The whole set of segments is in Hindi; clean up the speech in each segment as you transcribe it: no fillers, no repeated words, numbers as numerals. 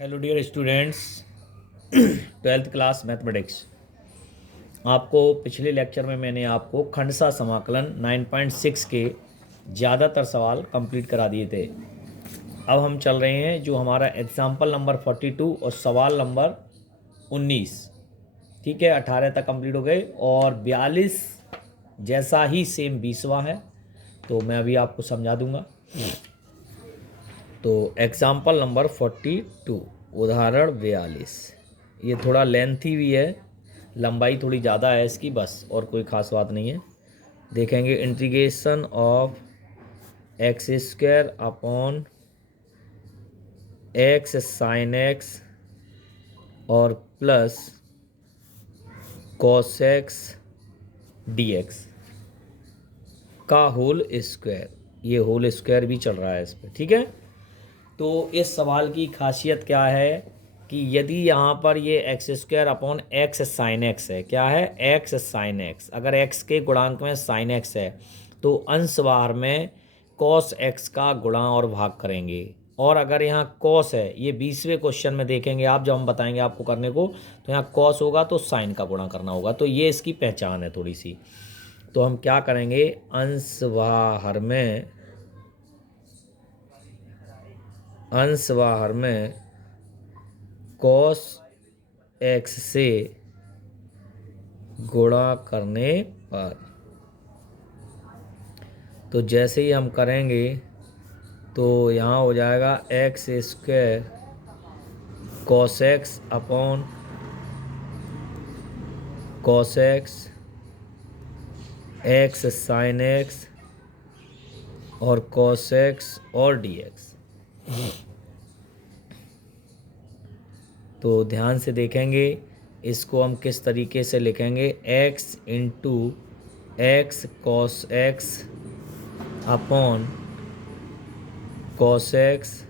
Hello dear students, twelfth class mathematics. आपको पिछले लेक्चर में मैंने आपको खंडसा समाकलन 9.6 के ज़्यादातर सवाल कंप्लीट करा दिए थे। अब हम चल रहे हैं जो हमारा एग्जाम्पल नंबर 42 और सवाल नंबर 19। ठीक है, 18 तक कंप्लीट हो गए और 42 जैसा ही सेम 20वां है, तो मैं अभी आपको समझा दूंगा। तो एग्जाम्पल नंबर 42, उदाहरण 42। ये थोड़ा लेंथी भी है, लंबाई थोड़ी ज़्यादा है इसकी, बस और कोई ख़ास बात नहीं है। देखेंगे integration of x square upon x sine x और plus cos x d x का होल स्क्वायर। ये होल स्क्वायर भी चल रहा है इस पर, ठीक है। तो इस सवाल की खासियत क्या है कि यदि यहाँ पर ये x square upon x sine x है, क्या है, एक्स साइन एक्स, अगर एक्स के गुणांक में साइन एक्स है तो अंश बाहर में कॉस एक्स का गुणा और भाग करेंगे। और अगर यहाँ कॉस है, ये 20वें क्वेश्चन में देखेंगे आप, जब हम बताएंगे आपको करने को, तो यहाँ कॉस होगा तो साइन का गुणा करना होगा। तो ये इसकी पहचान है थोड़ी सी। तो हम क्या करेंगे, अंश बाहर में कॉस एक्स से गुणा करने पर, तो जैसे ही हम करेंगे तो यहाँ हो जाएगा x square cos x upon cos x, x sine x और कॉस एक्स और डी एक्स। तो ध्यान से देखेंगे इसको हम किस तरीके से लिखेंगे, x into x cos x upon cos x,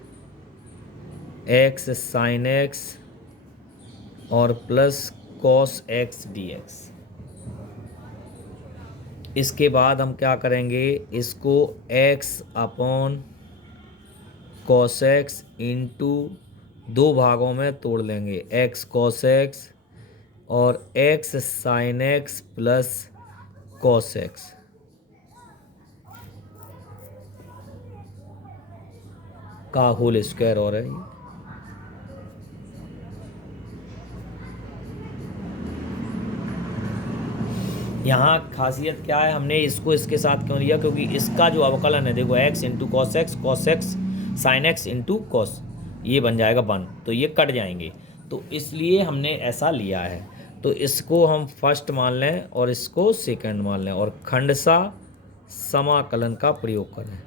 x sine x और plus cos x d x. इसके बाद हम क्या करेंगे, इसको x upon cos x into दो भागों में तोड़ लेंगे, एक्स कॉस एक्स और x sine x plus cos x का होल स्क्वायर हो रहा है। यहाँ खासियत क्या है, हमने इसको इसके साथ क्यों लिया, क्योंकि इसका जो अवकलन है, देखो x into cos x sine X into cos, ये बन जाएगा 1, तो ये कट जाएंगे, तो इसलिए हमने ऐसा लिया है। तो इसको हम फर्स्ट मान लें और इसको सेकंड मान लें और खंडसा समाकलन का प्रयोग करें।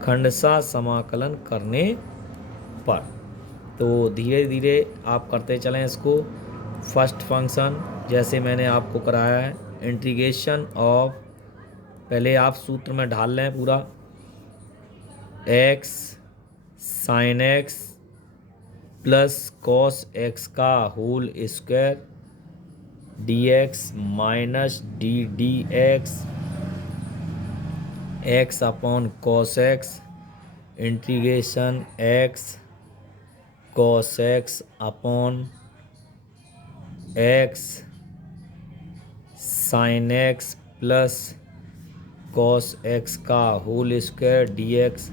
खंडसा समाकलन करने पर तो धीरे धीरे आप करते चलें इसको। फर्स्ट फंक्शन जैसे मैंने आपको कराया है, इंटीग्रेशन ऑफ, पहले आप सूत्र में ढाल लें पूरा, x sine x plus cos x का whole square d x minus d x, x upon cos x integration x cos x upon x sine x plus cos x का होल स्क्वायर डी एक्स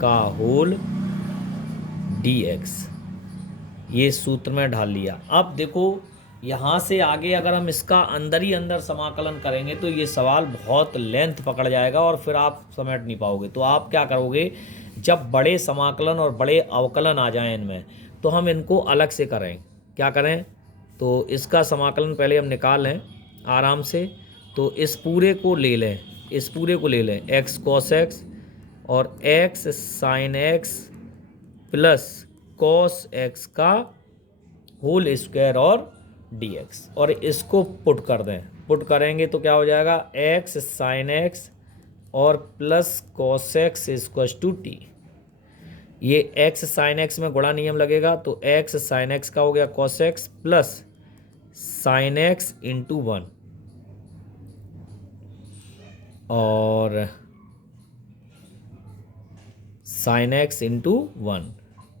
का होल डी एक्स, ये सूत्र में ढाल लिया। अब देखो यहाँ से आगे अगर हम इसका अंदर ही अंदर समाकलन करेंगे तो ये सवाल बहुत लेंथ पकड़ जाएगा और फिर आप समेट नहीं पाओगे। तो आप क्या करोगे, जब बड़े समाकलन और बड़े अवकलन आ जाएं इनमें, तो हम इनको अलग से करें। क्या करें, तो इसका समाकलन पहले हम निकाल लें आराम से। तो इस पूरे को ले लें, एक्स कॉस एक्स और x sine x plus cos x का होल स्क्वायर और डी एक्स, और इसको पुट कर दें। पुट करेंगे तो क्या हो जाएगा, एक्स साइन एक्स और plus cos X equal to T. ये एक्स साइन एक्स में गुणा नियम लगेगा, तो एक्स साइन एक्स का हो गया cos x plus sine X into 1 और साइन एक्स इंटू 1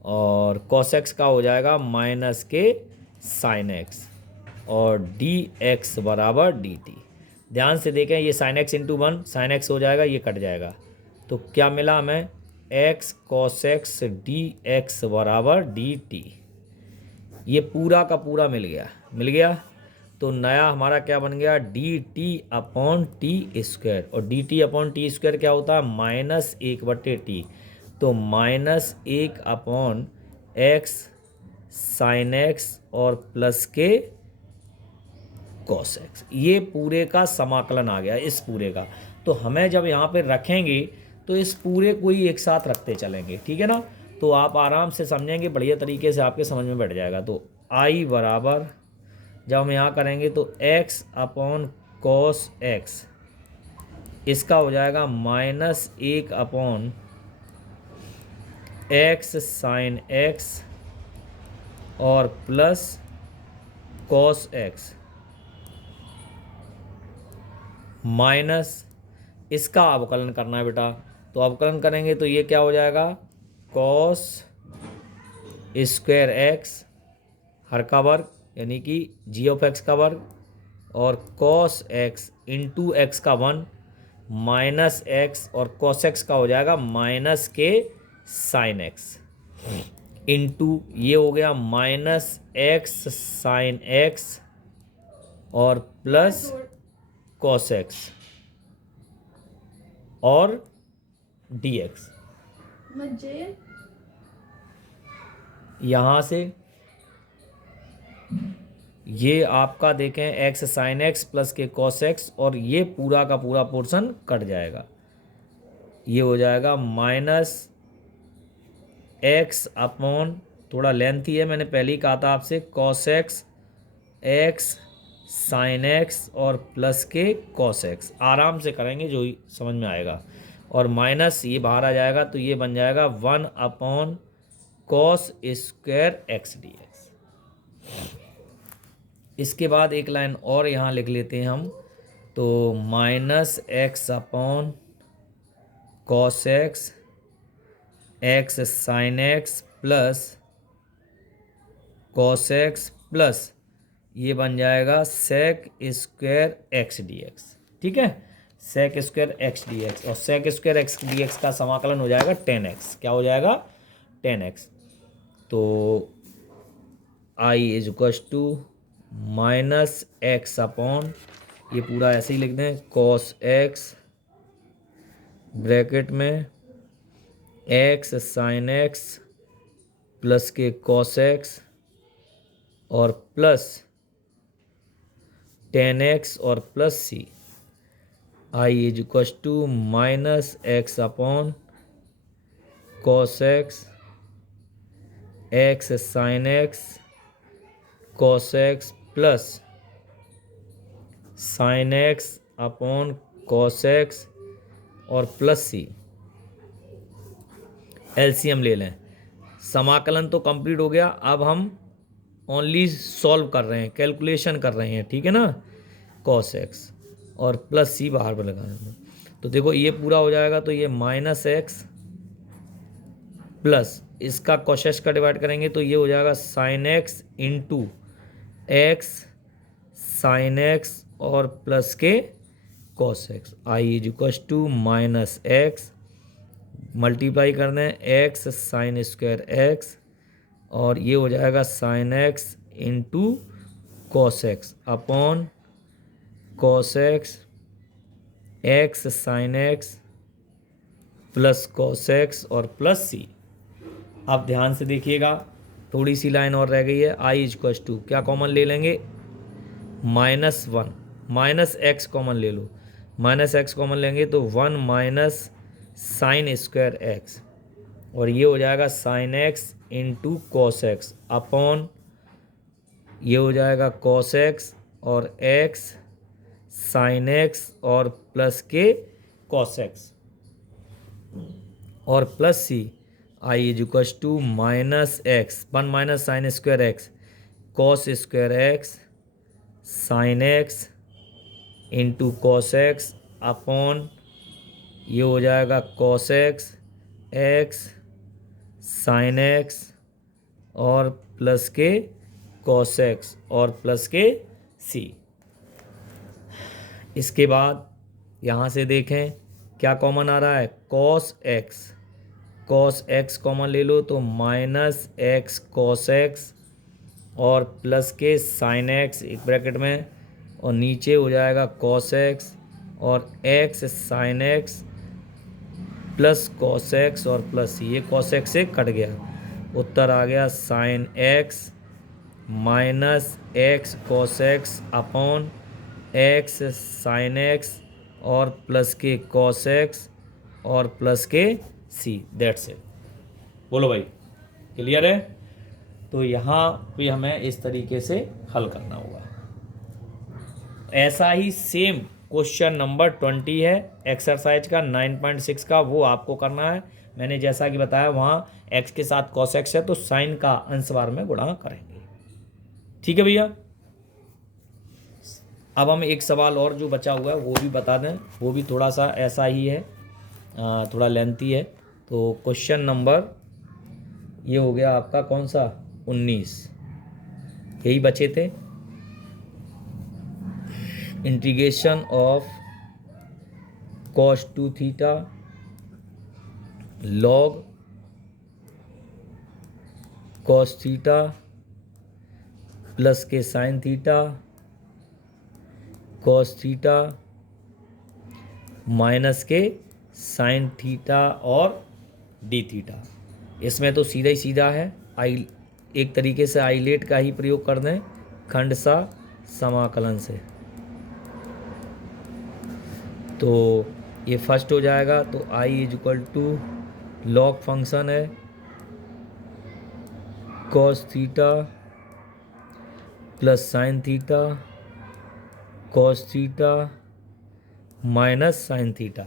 और कॉस एक्स का हो जाएगा माइनस के साइन एक्स, और डी एक्स बराबर डी टी। ध्यान से देखें, ये sign X into one sine x हो जाएगा, ये कट जाएगा, तो क्या मिला हमें, x cos x d x बराबर डी टी। ये पूरा का पूरा मिल गया। तो नया हमारा क्या बन गया, d t upon t square, और d t upon t square क्या होता है, माइनस एक बटे टी। तो माइनस एक अपॉन एक्स साइन एक्स और प्लस के कॉस एक्स, ये पूरे का समाकलन आ गया इस पूरे का। तो हमें जब यहाँ पे रखेंगे तो इस पूरे को ही एक साथ रखते चलेंगे, ठीक है ना। तो आप आराम से समझेंगे, बढ़िया तरीके से आपके समझ में बैठ जाएगा। तो आई बराबर, जब हम यहाँ करेंगे तो एक्स अपॉन कॉस एक्स, इसका हो जाएगा माइनस एक अपॉन एक्स साइन एक्स और प्लस कॉस एक्स, माइनस इसका अवकलन करना है बेटा। तो अवकलन करेंगे तो ये क्या हो जाएगा, कॉस स्क्वायर एक्स हर का वर्ग यानी कि जी ऑफ एक्स का वर्ग, और कॉस एक्स इंटू एक्स का वन, माइनस एक्स और कॉस एक्स का हो जाएगा माइनस के साइन एक्स, इंटू ये हो गया माइनस एक्स साइन एक्स और प्लस कॉस एक्स और डी एक्स। यहाँ से ये आपका देखें एक्स साइन एक्स प्लस के कॉस एक्स, और ये पूरा का पूरा पोर्शन कट जाएगा, ये हो जाएगा माइनस एक्स अपॉन, थोड़ा लेंथ ही है, मैंने पहले ही कहा था आपसे, cos x x sine x और प्लस के कॉस एक्स। आराम से करेंगे जो ही समझ में आएगा, और माइनस ये बाहर आ जाएगा, तो ये बन जाएगा one upon cos square x d x. इसके बाद एक लाइन और यहाँ लिख लेते हैं हम, तो minus x upon cos x x sine x plus cos x plus ये बन जाएगा sec square x d x, ठीक है, sec square x d x, और sec square x d x का समाकलन हो जाएगा टेन एक्स। क्या हो जाएगा, टेन एक्स। तो I is equal to minus x upon, ये पूरा ऐसे ही लिख दें, कॉस एक्स ब्रैकेट में एक्स साइन एक्स प्लस के कॉस एक्स और प्लस टेन एक्स और plus C. I is equal to minus x upon cos x x sine x cos x plus sine x upon cos x और प्लस सी। एलसीएम ले लें। समाकलन तो कंप्लीट हो गया, अब हम ओनली सॉल्व कर रहे हैं, कैलकुलेशन कर रहे हैं, ठीक है ना। कॉस एक्स और प्लस सी बाहर पर लगा देंगे, तो देखो ये पूरा हो जाएगा, तो ये माइनस एक्स प्लस इसका कॉस का डिवाइड करेंगे तो ये हो जाएगा sine X into X sine x और प्लस के cos X. I is equal to minus X, multiply कर दें एक्स साइन स्क्वायर एक्स, और ये हो जाएगा sine X into cos x upon cos x x sine x plus cos x और प्लस सी। अब ध्यान से देखिएगा, थोड़ी सी लाइन और रह गई है। आई इज इक्वल टू क्या कॉमन ले लेंगे, minus one, minus X common ले लो, माइनस एक्स कॉमन लेंगे तो one minus sine square X, और ये हो जाएगा sine X into cos x upon ये हो जाएगा कॉस एक्स और एक्स साइन एक्स और प्लस के कॉस एक्स और plus C. I is equal to minus X, one minus sine square X cos square x sine X into cos x upon ये हो जाएगा cos x x sine x और प्लस के कॉस एक्स और प्लस के सी। इसके बाद यहाँ से देखें क्या कॉमन आ रहा है, कॉस एक्स कॉमन ले लो तो माइनस एक्स कॉस एक्स और प्लस के साइन एक्स एक ब्रैकेट में, और नीचे हो जाएगा कॉस एक्स और x sine x plus cos x और प्लस ये कॉस एक्स से कट गया, उत्तर आ गया sine x minus x cos x upon x sine x और प्लस के कॉस एक्स और प्लस के सी। That's it. बोलो भाई, क्लियर है? तो यहाँ पे हमें इस तरीके से हल करना होगा। ऐसा ही सेम क्वेश्चन नंबर 20 है एक्सरसाइज का 9.6 का, वो आपको करना है। मैंने जैसा कि बताया वहाँ एक्स के साथ कॉस एक्स है तो साइन का अंशवार में गुणा करेंगे। ठीक है भैया। अब हम एक सवाल और जो बचा हुआ है वो भी बता दें, वो भी थोड़ा सा ऐसा ही है, थोड़ा लेंथी है। तो क्वेश्चन नंबर ये हो गया आपका कौन सा, 19, यही बचे थे। Integration of cos 2 theta log cos theta plus के sine theta cos theta minus के साइन थीटा और डी थीटा। इसमें तो सीधा ही सीधा है, आई एक तरीके से आइलेट का ही प्रयोग कर दें खंड सा समाकलन से। तो ये फर्स्ट हो जाएगा, तो i is equal to log function है cos theta plus sine theta cos theta minus sine theta.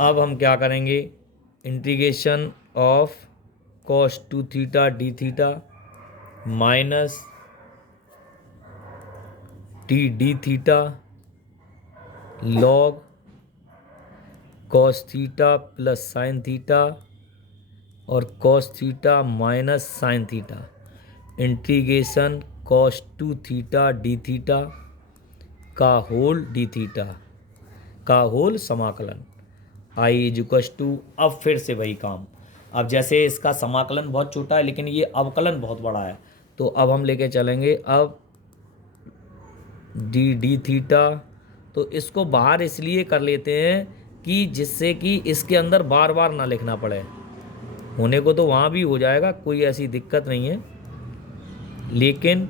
अब हम क्या करेंगे, integration of cos 2 theta D theta minus D theta log cos theta plus sine theta और cos theta minus sine theta, integration cos 2 theta D theta का होल डी थीटा का होल समाकलन i इज इक्वल टू। अब फिर से वही काम, अब जैसे इसका समाकलन बहुत छोटा है लेकिन ये अवकलन बहुत बड़ा है, तो अब हम लेके चलेंगे अब डी थीटा। तो इसको बाहर इसलिए कर लेते हैं कि जिससे कि इसके अंदर बार बार ना लिखना पड़े, होने को तो वहाँ भी हो जाएगा, कोई ऐसी दिक्कत नहीं है, लेकिन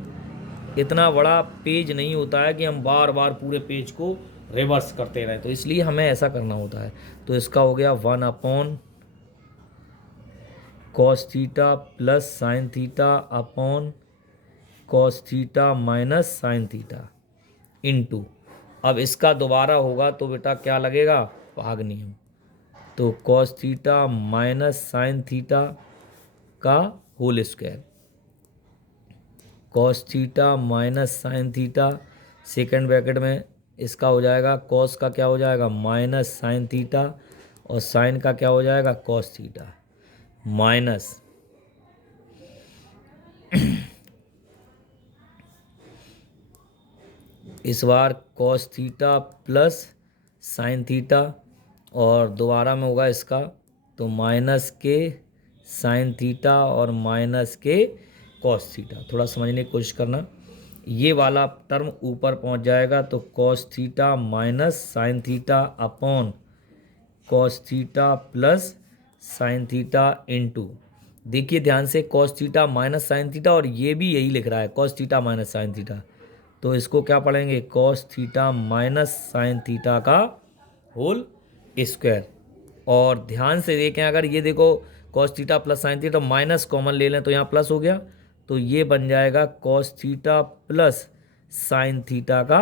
इतना बड़ा पेज नहीं होता है कि हम बार बार पूरे पेज को रिवर्स करते रहें, तो इसलिए हमें ऐसा करना होता है। तो इसका हो गया 1 upon cos theta plus sine theta upon cos theta minus sine theta into, अब इसका दोबारा होगा तो बेटा क्या लगेगा, भाग नियम। तो cos theta minus sine theta का whole square, cos theta minus sine theta second bracket में, इसका हो जाएगा कॉस का क्या हो जाएगा माइनस साइन थीटा और साइन का क्या हो जाएगा कॉस थीटा माइनस इस बार cos theta plus sine theta और दोबारा में होगा इसका तो माइनस के साइन थीटा और माइनस के कॉस थीटा। थोड़ा समझने की कोशिश करना, ये वाला टर्म ऊपर पहुंच जाएगा तो cos theta minus sine theta upon cos theta plus sine theta into, देखिए ध्यान से cos theta minus sine theta और ये भी यही लिख रहा है cos theta minus sine theta, तो इसको क्या पढ़ेंगे cos theta minus sine theta का होल स्क्वायर। और ध्यान से देखें, अगर ये देखो cos theta plus sine theta minus common ले लें तो यहाँ प्लस हो गया, तो ये बन जाएगा cos theta plus sine theta का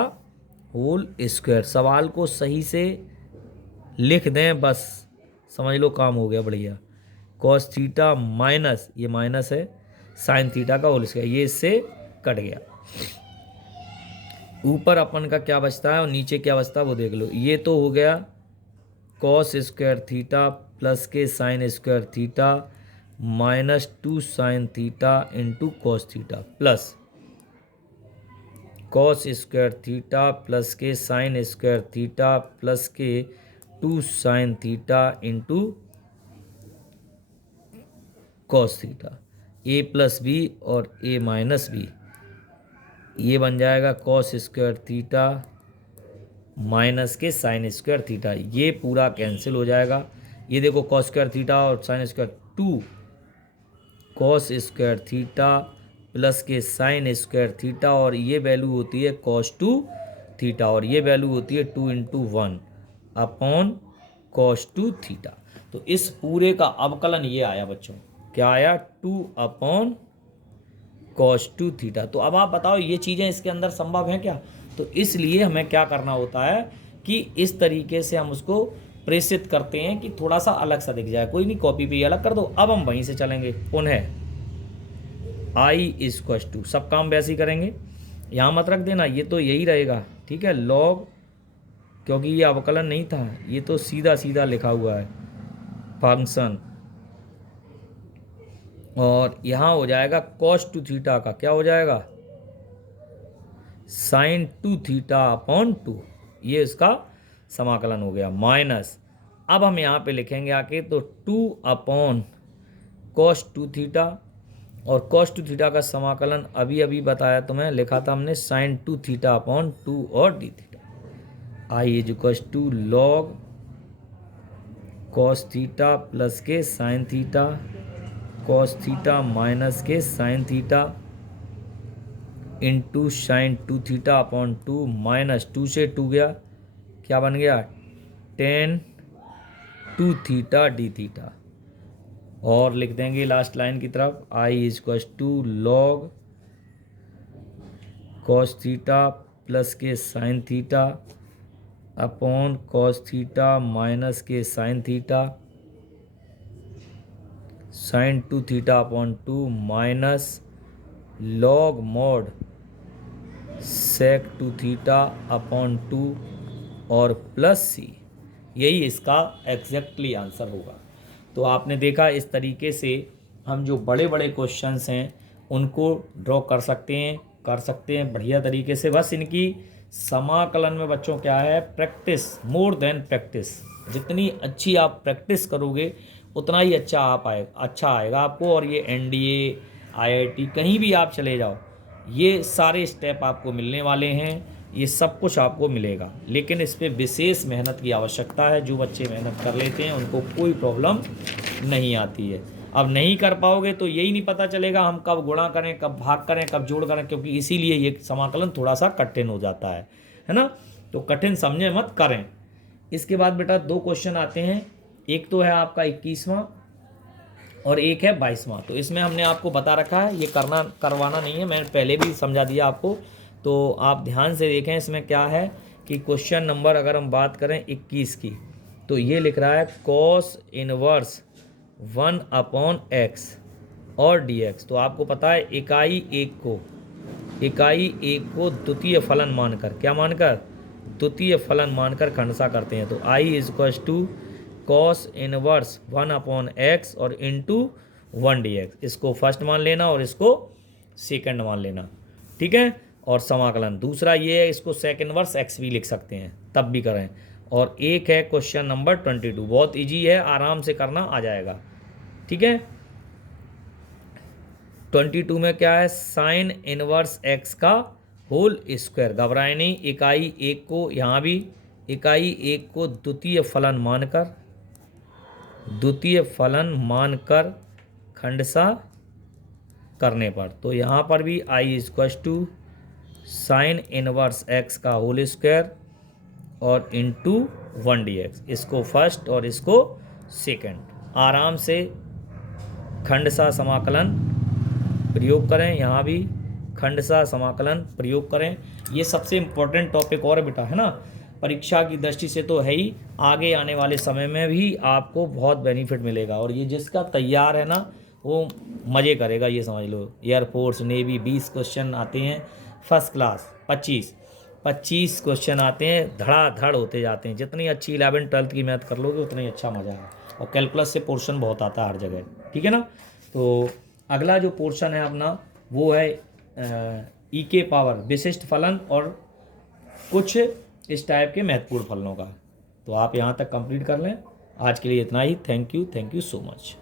होल स्क्वायर। सवाल को सही से लिख दें बस, समझ लो काम हो गया बढ़िया। कॉस थीटा माइनस, ये माइनस है, साइन थीटा का होल स्क्वायर, ये इससे कट गया। ऊपर अपन का क्या बचता है और नीचे क्या बचता है वो देख लो। ये तो हो गया कॉस स्क्वायर थीटा प्लस के sine square theta minus 2 sine theta into cos theta plus cos square theta plus के साइन स्क्वायर थीटा प्लस के 2 sine theta into cos theta, A plus B और ए माइनस बी, ये बन जाएगा कॉस स्क्वायर थीटा माइनस के साइन स्क्वायर थीटा। ये पूरा कैंसिल हो जाएगा। ये देखो कॉस स्क्वायर थीटा और sine square 2 cos square theta plus के साइन स्क्वायर थीटा और ये वैल्यू होती है कॉस 2 थीटा और ये वैल्यू होती है 2 इंटू 1 अपॉन कॉस 2 थीटा। तो इस पूरे का अवकलन ये आया बच्चों, क्या आया 2 अपॉन कॉस 2 थीटा। तो अब आप बताओ ये चीज़ें इसके अंदर संभव हैं क्या? तो इसलिए हमें क्या करना होता है कि इस तरीके से हम उसको प्रेषित करते हैं कि थोड़ा सा अलग सा दिख जाए। कोई नहीं, कॉपी पे अलग कर दो। अब हम वहीं से चलेंगे, पुनः आई इक्वल टू, सब काम वैसे ही करेंगे, यहाँ मत रख देना, ये तो यही रहेगा, ठीक है, लॉग, क्योंकि ये अवकलन नहीं था, ये तो सीधा सीधा लिखा हुआ है फंक्शन, और यहाँ हो जाएगा कॉस 2 थीटा का क्या हो जाएगा साइन 2 थीटा अपॉन 2, ये इसका समाकलन हो गया माइनस। अब हम यहाँ पे लिखेंगे आके तो 2 अपॉन कॉस 2 थीटा, और कॉस 2 थीटा का समाकलन अभी अभी बताया तुम्हें, लिखा था हमने साइन 2 थीटा अपॉन 2 और d theta. I is equal to log cos theta plus के sine theta cos theta minus के sine theta into sine 2 theta upon 2 minus 2 से 2 गया, क्या बन गया टेन 2 थीटा डी थीटा, और लिख देंगे लास्ट लाइन की तरफ I is equal to log cos theta plus के sine theta upon cos theta minus के sine theta sine 2 theta upon 2 minus log mod sec 2 theta upon 2 और प्लस सी, यही इसका एग्जैक्टली आंसर होगा। तो आपने देखा इस तरीके से हम जो बड़े बड़े क्वेश्चंस हैं उनको ड्रॉ कर सकते हैं बढ़िया तरीके से। बस इनकी समाकलन में बच्चों क्या है, प्रैक्टिस, मोर देन प्रैक्टिस। जितनी अच्छी आप प्रैक्टिस करोगे उतना ही अच्छा आएगा आपको। और ये एनडीए, आईआईटी, कहीं भी आप चले जाओ, ये सारे स्टेप आपको मिलने वाले हैं, ये सब कुछ आपको मिलेगा। लेकिन इस पर विशेष मेहनत की आवश्यकता है। जो बच्चे मेहनत कर लेते हैं उनको कोई प्रॉब्लम नहीं आती है। अब नहीं कर पाओगे तो यही नहीं पता चलेगा हम कब गुणा करें, कब भाग करें, कब जोड़ करें, क्योंकि इसीलिए ये समाकलन थोड़ा सा कठिन हो जाता है ना। तो कठिन समझे मत करें। इसके बाद बेटा 2 क्वेश्चन आते हैं, एक तो है आपका 21वां और एक है 22वां। तो इसमें हमने आपको बता रखा है, ये करवाना नहीं है, मैंने पहले भी समझा दिया आपको, तो आप ध्यान से देखें। इसमें क्या है कि क्वेश्चन नंबर अगर हम बात करें 21 की, तो ये लिख रहा है कॉस इनवर्स 1 अपॉन एक्स और dx। तो आपको पता है इकाई एक को द्वितीय फलन मानकर, क्या मानकर, द्वितीय फलन मानकर खंडसा करते हैं। तो I is equal to cos inverse 1 upon x और इंटू 1 dx, इसको फर्स्ट मान लेना और इसको सेकंड मान लेना, ठीक है। और समाकलन दूसरा ये है, इसको सेक इनवर्स एक्स भी लिख सकते हैं, तब भी करें। और एक है क्वेश्चन नंबर 22, बहुत इजी है, आराम से करना आ जाएगा, ठीक है। 22 में क्या है, साइन इनवर्स एक्स का होल स्क्वायर, घबराए नहीं, इकाई एक को, यहाँ भी इकाई एक को द्वितीय फलन मानकर खंडसा करने पर। तो यहाँ पर भी I equal to sine inverse x का होल स्क्वायर और इंटू 1 dx, इसको फर्स्ट और इसको सेकंड। आराम से खंडसा समाकलन प्रयोग करें, यहाँ भी खंडसा समाकलन प्रयोग करें। ये सबसे इम्पोर्टेंट टॉपिक और बेटा, है ना, परीक्षा की दृष्टि से तो है ही, आगे आने वाले समय में भी आपको बहुत बेनिफिट मिलेगा। और ये जिसका तैयार है ना वो मज़े करेगा, ये समझ लो। एयरफोर्स, नेवी 20 क्वेश्चन आते हैं, फर्स्ट क्लास 25, 25 क्वेश्चन आते हैं, धड़ाधड़ होते जाते हैं। जितनी अच्छी 11 12 की मैथ कर लोगे उतना ही अच्छा मज़ा है। और कैलकुलस से पोर्शन बहुत आता है हर जगह, ठीक है ना। तो अगला जो पोर्शन है अपना वो है ई के पावर, विशिष्ट फलन और कुछ इस टाइप के महत्वपूर्ण फलनों का। तो आप यहाँ तक कंप्लीट कर लें। आज के लिए इतना ही। Thank you so much.